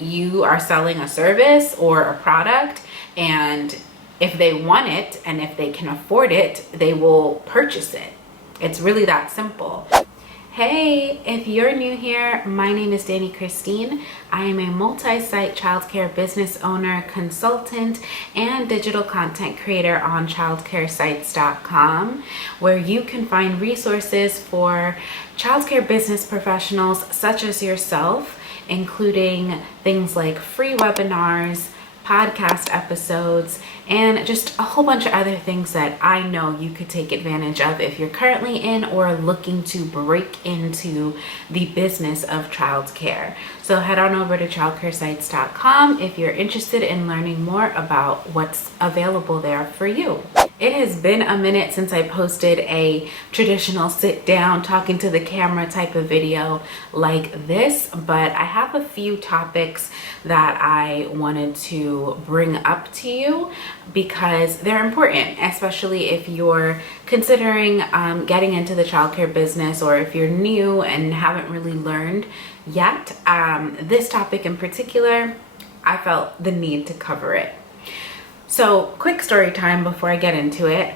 You are selling a service or a product, and if they want it and if they can afford it, they will purchase it. It's really that simple. Hey, if you're new here, my name is Dani Christine. I am a multi-site childcare business owner, consultant, and digital content creator on childcaresites.com, where you can find resources for childcare business professionals such as yourself, including things like free webinars, podcast episodes, and just a whole bunch of other things that I know you could take advantage of if you're currently in or looking to break into the business of childcare. So head on over to childcaresites.com if you're interested in learning more about what's available there for you. It has been a minute since I posted a traditional sit down talking to the camera type of video like this, but I have a few topics that I wanted to bring up to you because they're important, especially if you're considering getting into the childcare business, or if you're new and haven't really learned yet. This topic in particular, I felt the need to cover it. So quick story time before I get into it.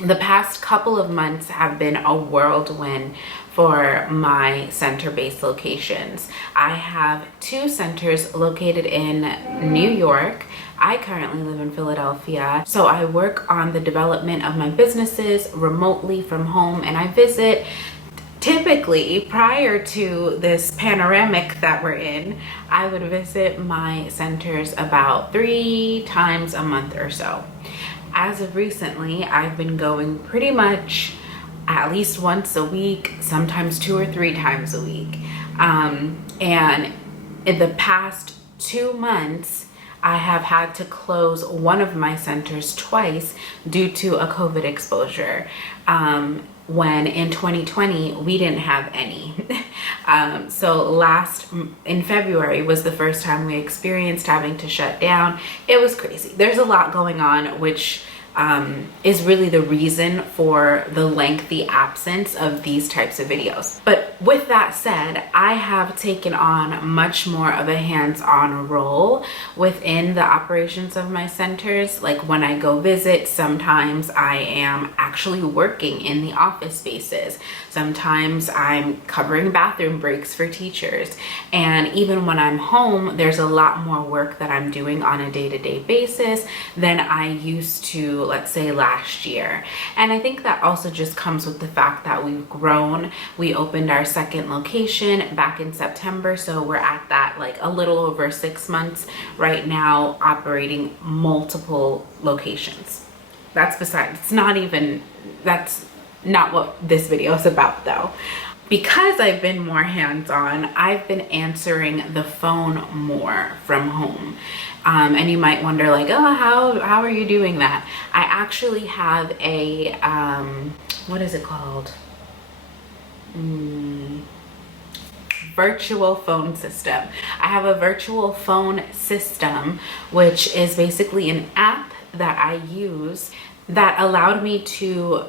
The past couple of months have been a whirlwind for my center-based locations. I have two centers located in New York. I currently live in Philadelphia, so I work on the development of my businesses remotely from home, and I visit. Typically, prior to this panoramic that we're in, I would visit my centers about 3 times a month or so. As of recently, I've been going pretty much at least once a week, sometimes 2 or 3 times a week. And in the past 2 months, I have had to close one of my centers twice due to a COVID exposure. When in 2020 we didn't have any. So in February was the first time we experienced having to shut down. It was crazy. There's a lot going on, which is really the reason for the lengthy absence of these types of videos. But with that said, I have taken on much more of a hands-on role within the operations of my centers. Like when I go visit, sometimes I am actually working in the office spaces. Sometimes I'm covering bathroom breaks for teachers. And even when I'm home, there's a lot more work that I'm doing on a day-to-day basis than I used to, let's say, last year. And I think that also just comes with the fact that we've grown. We opened our second location back in September, so we're at that like a little over 6 months right now, operating multiple locations. That's not what this video is about though. Because I've been more hands-on, I've been answering the phone more from home. And you might wonder like, oh, how are you doing that? I actually have a, what is it called? Virtual phone system. I have a virtual phone system, which is basically an app that I use that allowed me to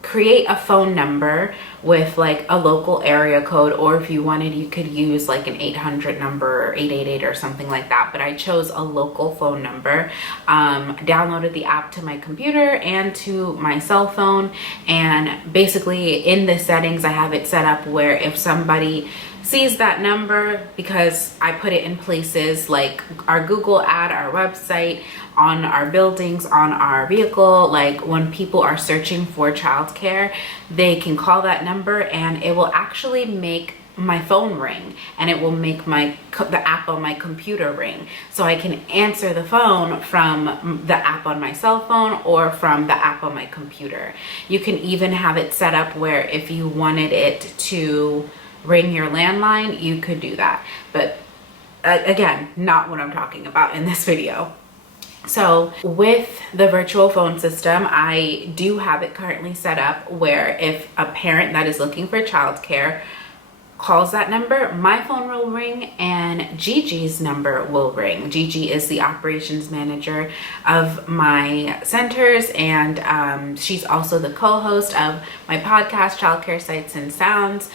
create a phone number with like a local area code, or if you wanted, you could use like an 800 number or 888 or something like that. But I chose a local phone number, downloaded the app to my computer and to my cell phone. And basically in the settings, I have it set up where if somebody sees that number, because I put it in places like our Google ad, our website, on our buildings, on our vehicle, like when people are searching for childcare, they can call that number and it will actually make my phone ring, and it will make the app on my computer ring. So I can answer the phone from the app on my cell phone or from the app on my computer. You can even have it set up where if you wanted it to ring your landline, you could do that. But again, not what I'm talking about in this video. So with the virtual phone system, I do have it currently set up where if a parent that is looking for childcare calls that number, my phone will ring and Gigi's number will ring. Gigi is the operations manager of my centers, and she's also the co-host of my podcast, Childcare Sights and Sounds.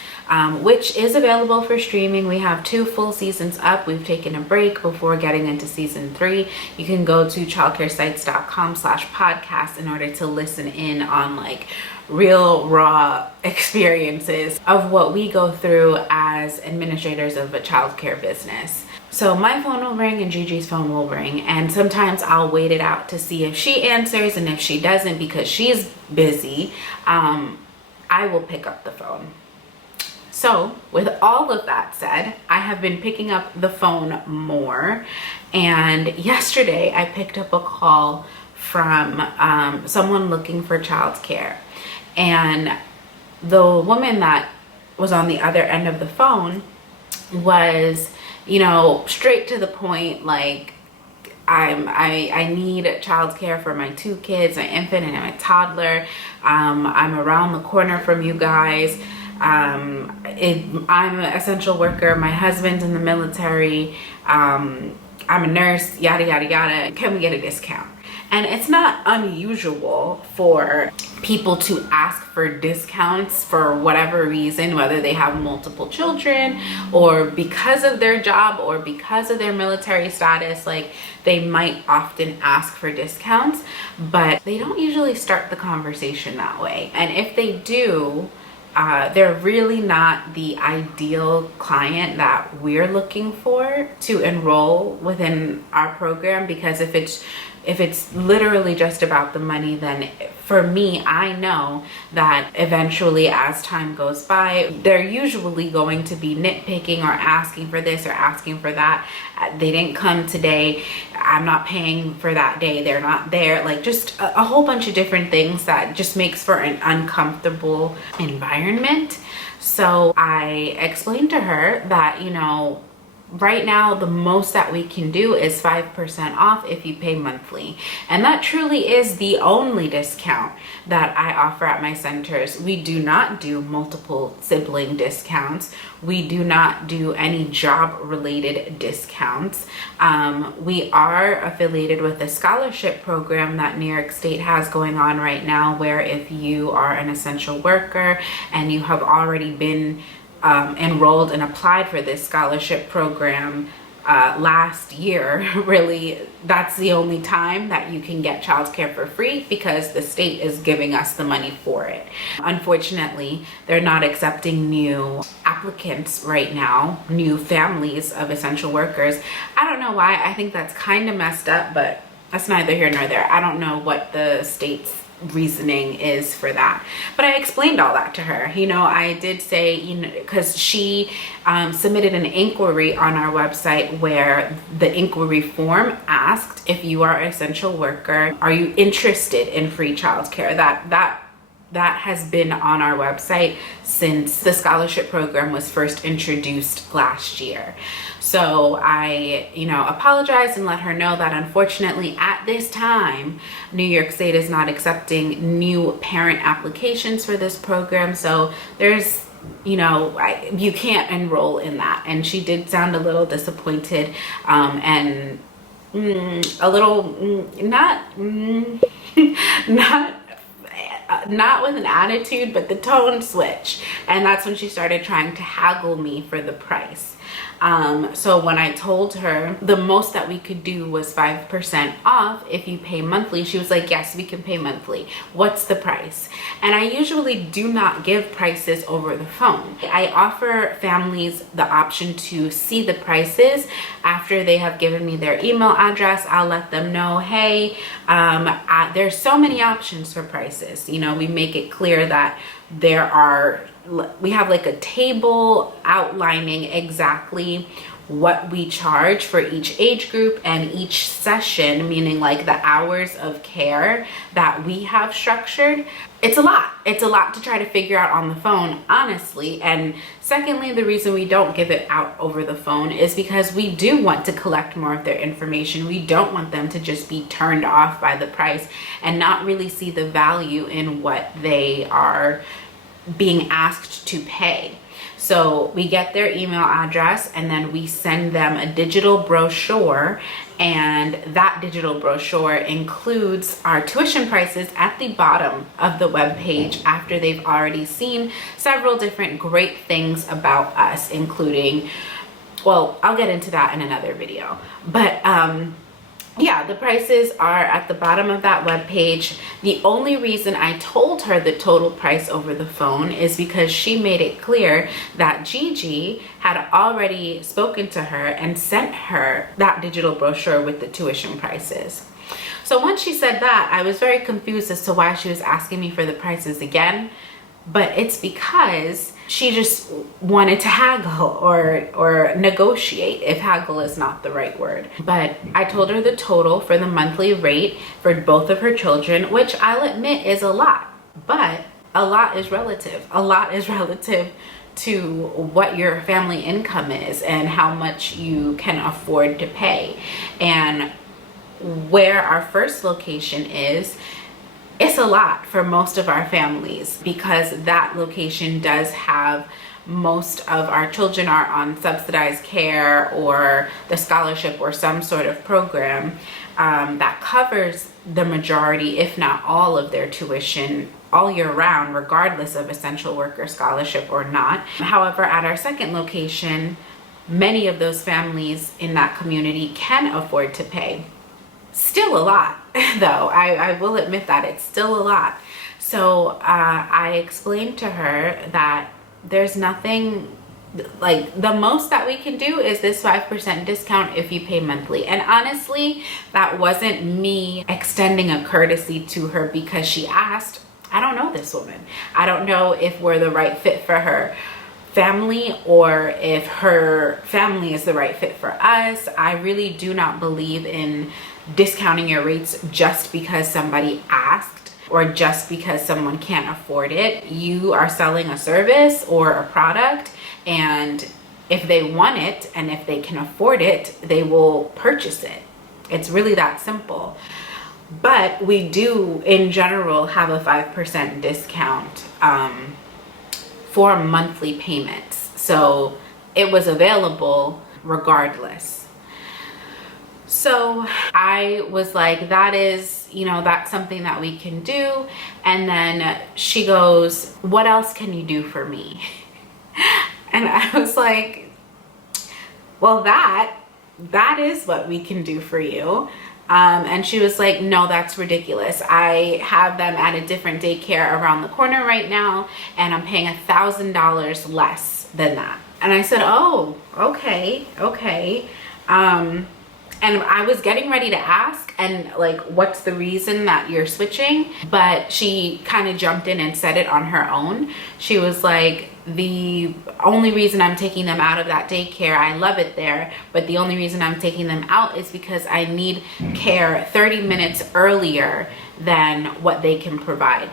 which is available for streaming. We have 2 full seasons up. We've taken a break before getting into season 3. You can go to childcaresites.com/podcast in order to listen in on like real raw experiences of what we go through as administrators of a childcare business. So my phone will ring and Gigi's phone will ring, and sometimes I'll wait it out to see if she answers, and if she doesn't because she's busy, I will pick up the phone. So with all of that said, I have been picking up the phone more, and yesterday I picked up a call from someone looking for childcare, and the woman that was on the other end of the phone was, you know, straight to the point, like, I need childcare for my 2 kids, my infant and my toddler. I'm around the corner from you guys. I'm an essential worker. My husband's in the military. I'm a nurse, yada, yada, yada. Can we get a discount? And it's not unusual for people to ask for discounts for whatever reason, whether they have multiple children or because of their job or because of their military status. Like, they might often ask for discounts, but they don't usually start the conversation that way. And if they do, they're really not the ideal client that we're looking for to enroll within our program, because if it's literally just about the money, then for me, I know that eventually as time goes by, they're usually going to be nitpicking or asking for this or asking for that. They didn't come today. I'm not paying for that day. They're not there. Like, just a whole bunch of different things that just makes for an uncomfortable environment. So I explained to her that, you know, right now the most that we can do is 5% off if you pay monthly, and that truly is the only discount that I offer at my centers. We do not do multiple sibling discounts. We do not do any job related discounts. We are affiliated with a scholarship program that New York State has going on right now, where if you are an essential worker and you have already been enrolled and applied for this scholarship program last year, really, that's the only time that you can get childcare for free, because the state is giving us the money for it. Unfortunately, they're not accepting new applicants right now, new families of essential workers. I don't know why. I think that's kind of messed up, but that's neither here nor there. I don't know what the state's reasoning is for that, but I explained all that to her. You know, I did say, you know, because she submitted an inquiry on our website where the inquiry form asked, if you are an essential worker, are you interested in free childcare? That has been on our website since the scholarship program was first introduced last year. So I, you know, apologized and let her know that unfortunately at this time, New York State is not accepting new parent applications for this program. So there's, you know, you can't enroll in that. And she did sound a little disappointed and a little not with an attitude, but the tone switch. And that's when she started trying to haggle me for the price. So when I told her the most that we could do was 5% off if you pay monthly, she was like, yes, we can pay monthly. What's the price? And I usually do not give prices over the phone. I offer families the option to see the prices after they have given me their email address. I'll let them know, hey, there's so many options for prices. You know, we make it clear that we have like a table outlining exactly what we charge for each age group and each session, meaning like the hours of care that we have structured. It's a lot to try to figure out on the phone, honestly. And secondly, the reason we don't give it out over the phone is because we do want to collect more of their information. We don't want them to just be turned off by the price and not really see the value in what they are being asked to pay. So we get their email address and then we send them a digital brochure, and that digital brochure includes our tuition prices at the bottom of the web page after they've already seen several different great things about us, including, well, I'll get into that in another video, but yeah, the prices are at the bottom of that web page. The only reason I told her the total price over the phone is because she made it clear that Gigi had already spoken to her and sent her that digital brochure with the tuition prices. So once she said that, I was very confused as to why she was asking me for the prices again, but it's because she just wanted to haggle or negotiate, if haggle is not the right word. But I told her the total for the monthly rate for both of her children, which I'll admit is a lot, but a lot is relative. A lot is relative to what your family income is and how much you can afford to pay. And where our first location is, it's a lot for most of our families because that location does have most of our children are on subsidized care or the scholarship or some sort of program that covers the majority, if not all, of their tuition all year round, regardless of essential worker scholarship or not. However, at our second location, many of those families in that community can afford to pay. Still a lot, though. I will admit that it's still a lot. So I explained to her that there's nothing, like the most that we can do is this 5% discount if you pay monthly. And honestly, that wasn't me extending a courtesy to her because she asked. I don't know this woman. I don't know if we're the right fit for her family or if her family is the right fit for us. I really do not believe in discounting your rates just because somebody asked or just because someone can't afford it. You are selling a service or a product, and if they want it and if they can afford it, they will purchase it. It's really that simple. But we do in general have a 5% discount for monthly payments, so it was available regardless. So I was like, that is, you know, that's something that we can do. And then she goes, what else can you do for me? And I was like, well, that is what we can do for you. And she was like, no, that's ridiculous. I have them at a different daycare around the corner right now, and I'm paying $1,000 less than that. And I said, oh, okay. And I was getting ready to ask, and like, what's the reason that you're switching? But she kind of jumped in and said it on her own. She was like, the only reason I'm taking them out of that daycare, I love it there, but the only reason I'm taking them out is because I need care 30 minutes earlier than what they can provide.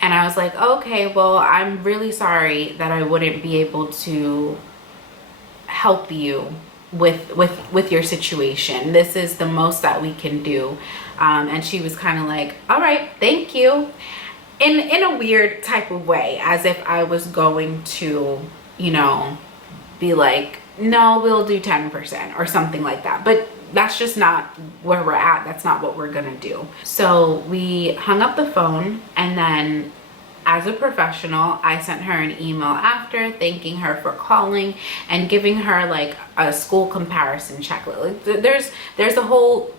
And I was like, okay, well, I'm really sorry that I wouldn't be able to help you with your situation. This is the most that we can do. And she was kind of like, all right, thank you, in a weird type of way, as if I was going to, you know, be like, no, we'll do 10% or something like that. But that's just not where we're at. That's not what we're gonna do. So we hung up the phone, and then as a professional, I sent her an email after thanking her for calling and giving her like a school comparison checklist. Like, there's a whole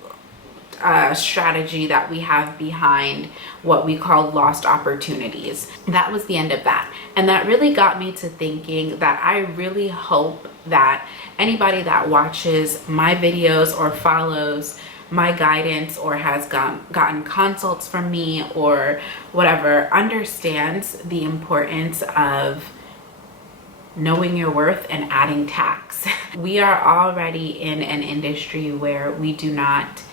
strategy that we have behind what we call lost opportunities. That was the end of that. And that really got me to thinking that I really hope that anybody that watches my videos or follows my guidance or has gotten consults from me or whatever understands the importance of knowing your worth and adding tax. We are already in an industry where we do not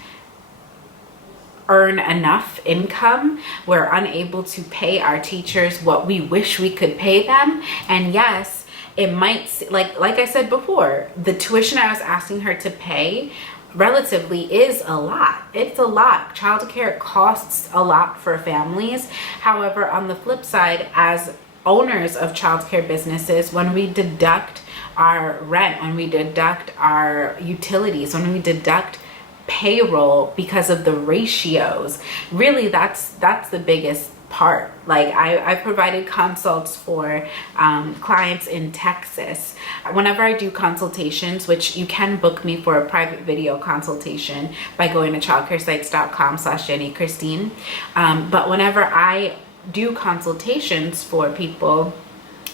earn enough income. We're unable to pay our teachers what we wish we could pay them. And yes, it might, like I said before, the tuition I was asking her to pay relatively is a lot. It's a lot. Childcare costs a lot for families. However, on the flip side, as owners of childcare businesses, when we deduct our rent, when we deduct our utilities, when we deduct payroll because of the ratios, really that's the biggest part. Like I've provided consults for clients in Texas. Whenever I do consultations, which you can book me for a private video consultation by going to childcaresites.com/DaniChristine. But whenever I do consultations for people,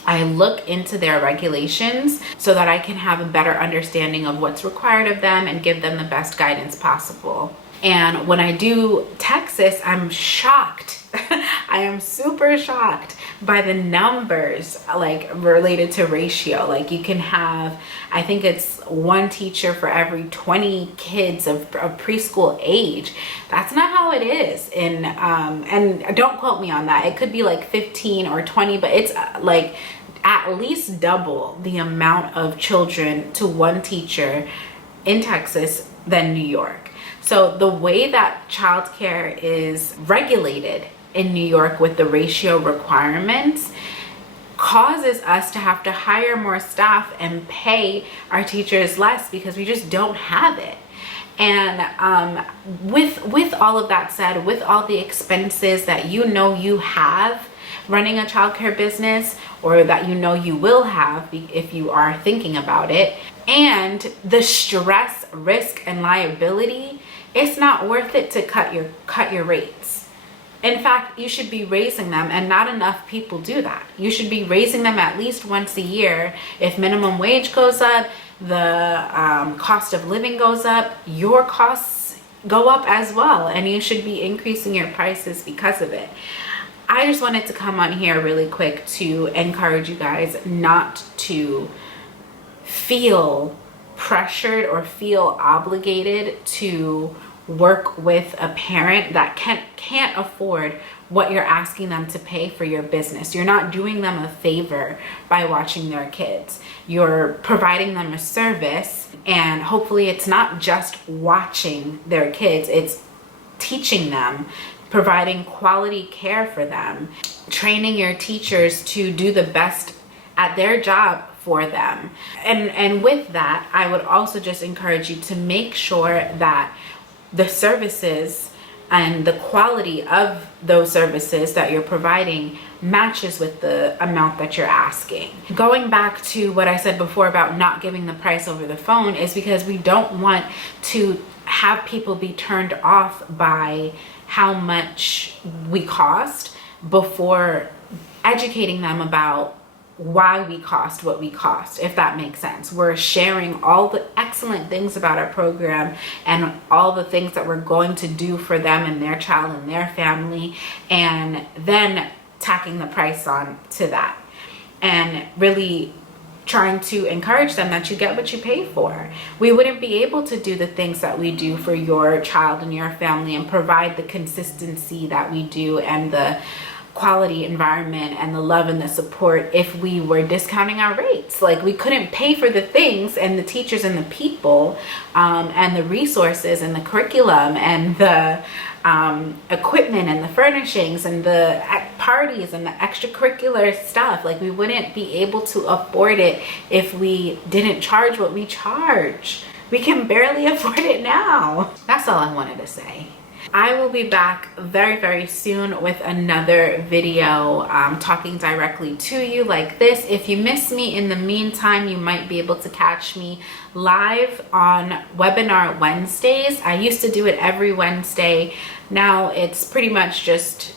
I look into their regulations so that I can have a better understanding of what's required of them and give them the best guidance possible. And when I do Texas, I'm shocked. I am super shocked by the numbers like related to ratio. Like you can have, I think it's one teacher for every 20 kids of preschool age. That's not how it is in, and don't quote me on that. It could be like 15 or 20, but it's like at least double the amount of children to one teacher in Texas than New York. So the way that childcare is regulated in New York with the ratio requirements causes us to have to hire more staff and pay our teachers less because we just don't have it. And with all of that said, with all the expenses that you know you have running a childcare business, or that you know you will have if you are thinking about it, and the stress, risk, and liability, it's not worth it to cut your rates. In fact, you should be raising them, and not enough people do that. You should be raising them at least once a year. If minimum wage goes up, the cost of living goes up, your costs go up as well, and you should be increasing your prices because of it. I just wanted to come on here really quick to encourage you guys not to feel pressured or feel obligated to work with a parent that can't afford what you're asking them to pay for your business. You're not doing them a favor by watching their kids. You're providing them a service, and hopefully it's not just watching their kids, it's teaching them, providing quality care for them, training your teachers to do the best at their job for them. And with that, I would also just encourage you to make sure that the services and the quality of those services that you're providing matches with the amount that you're asking. Going back to what I said before about not giving the price over the phone is because we don't want to have people be turned off by how much we cost before educating them about why we cost what we cost, if that makes sense. We're sharing all the excellent things about our program and all the things that we're going to do for them and their child and their family, and then tacking the price on to that, and really trying to encourage them that you get what you pay for. We wouldn't be able to do the things that we do for your child and your family and provide the consistency that we do and the quality environment and the love and the support if we were discounting our rates. Like, we couldn't pay for the things and the teachers and the people and the resources and the curriculum and the equipment and the furnishings and the parties and the extracurricular stuff. Like, we wouldn't be able to afford it if we didn't charge what we charge. We can barely afford it now. That's all I wanted to say. I will be back very, very soon with another video talking directly to you like this. If you miss me in the meantime, you might be able to catch me live on Webinar Wednesdays. I used to do it every Wednesday. Now it's pretty much just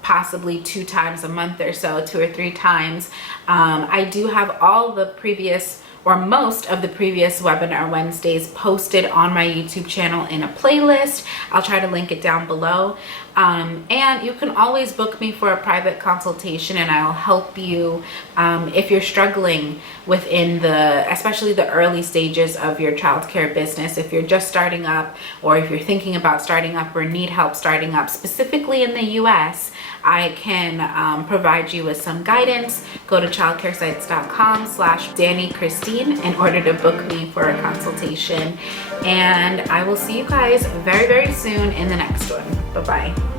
possibly 2 times a month or so, 2 or 3 times. I do have all the previous or most of the previous Webinar Wednesdays posted on my YouTube channel in a playlist. I'll try to link it down below. And you can always book me for a private consultation, and I'll help you if you're struggling within especially the early stages of your childcare business. If you're just starting up, or if you're thinking about starting up or need help starting up, specifically in the US, I can provide you with some guidance. Go to childcaresites.com/DaniChristine in order to book me for a consultation. And I will see you guys very, very soon in the next one. Bye-bye.